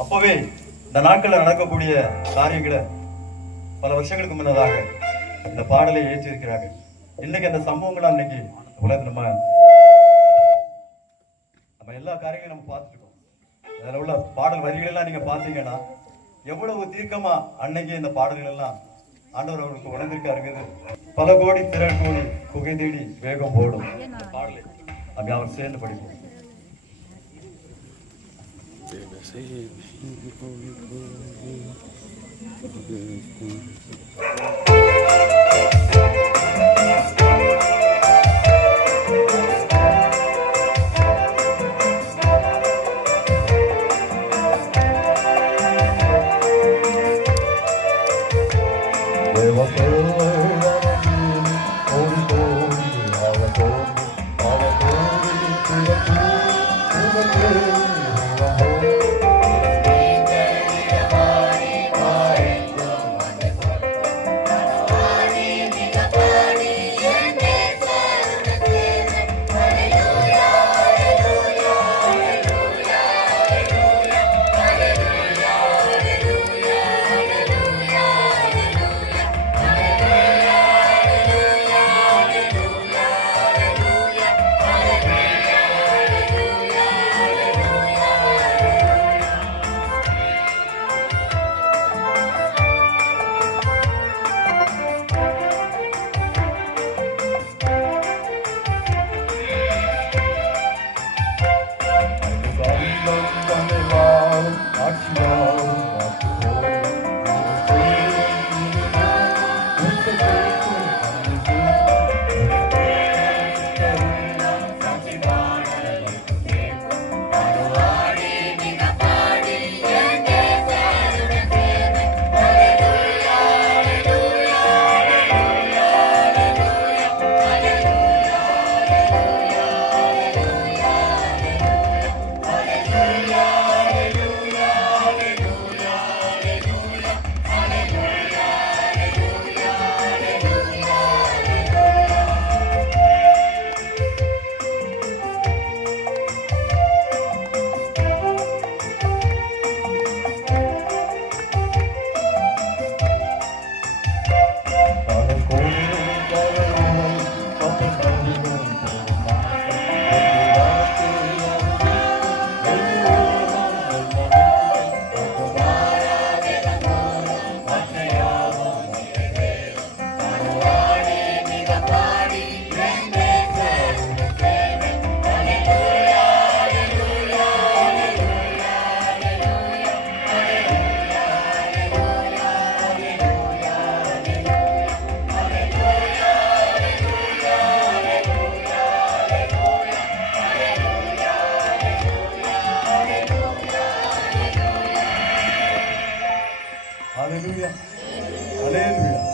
அப்பவே இந்த நாட்களில் நடக்கக்கூடிய காரியங்களை பல வருஷங்களுக்கு முன்னதாக இந்த பாடலை ஏற்றிருக்கிறாங்க. இன்னைக்கு அந்த சம்பவங்கள் இன்னைக்கு உலகத்துல நம்ம எல்லா காரியங்களும் நம்ம பார்த்துருக்கோம். அதில் உள்ள பாடல் வரிகள் எல்லாம் நீங்க பாத்தீங்கன்னா எவ்வளவு தீர்க்கமா அன்னைக்கு இந்த பாடல்கள் எல்லாம் ஆண்டவர் அவர்களுக்கு உணர்ந்திருக்காருங்கிறது. பல கோடி திரள் கோடி குகை தேடி வேகம் போடும் பாடலை அப்படி அவர் சேர்ந்து படிப்போம். Hallelujah. Hallelujah.